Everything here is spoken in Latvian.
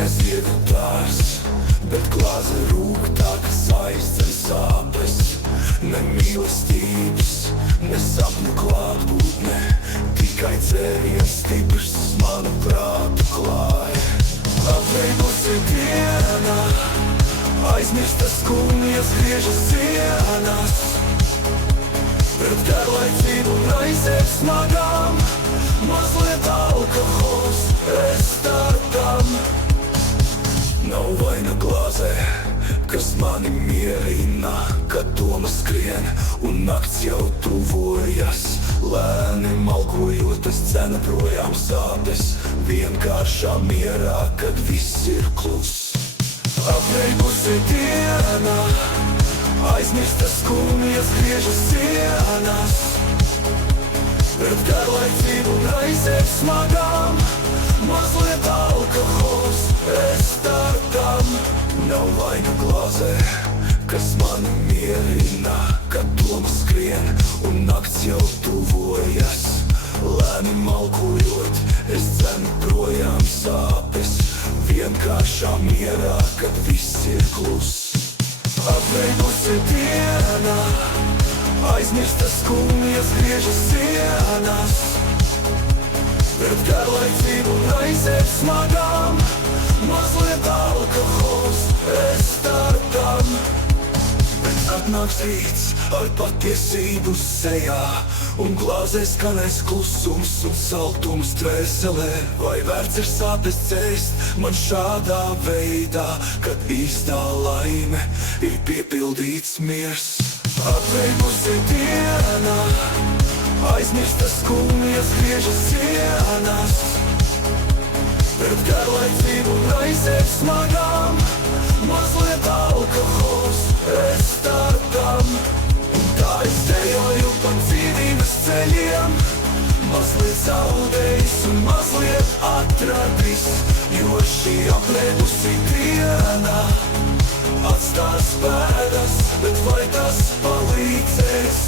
neziedu dārs, bet glāze rūk tā, kas aizceļ sāpes. Ne mīlestības, ne sapņu klātbūtne, tikai dzēriens stiprs manu prātu klāja. Apveidosi diena, aizmirstas skumjas griežas sienās, pret garlaicību un raizēm smagām, mazliet alkohols restartam. Nav vaina glāzē, kas mani mierina, kad doma skrien un nakts jau tuvojas. Lēni malkojot, es cena projām sāpes, vienkāršā mierā, kad viss ir kluss. Apveikusi diena, aizmirstas skumjas griežas sienās, pret garlaicību un raizēm smagām, mazliet alkohols restartam. Nav vaina glāzē, kas mani mierina, kad doma skrien un nakts jau tuvojas. Lēni malkojot, es cenu projām sāpes, vienkāršā mierā, kad viss ir kluss. Apveidosi diena, aizmirstas skumjas griežas sienās, pret garlaicību un raizēm smagām, mazliet alkohols restartam. Bet atnāks rīts ar patiesību sejā, un glāzē skanēs klusums un saltums dvēselē. Vai vērts ir sāpes cēst man šādā veidā, kad īstā laime ir piepildīts miers? Apveikusi diena, aizmirstas skumjas griežas sienās, pret garlaicību un raizēm smagām, mazliet alkohols restartam. Un tā es dejoju pa dzīvības ceļiem, mazliet zaudējis un mazliet atradis, jo šī apledusi diena atstās pēdas, bet vai tas palīdzēs?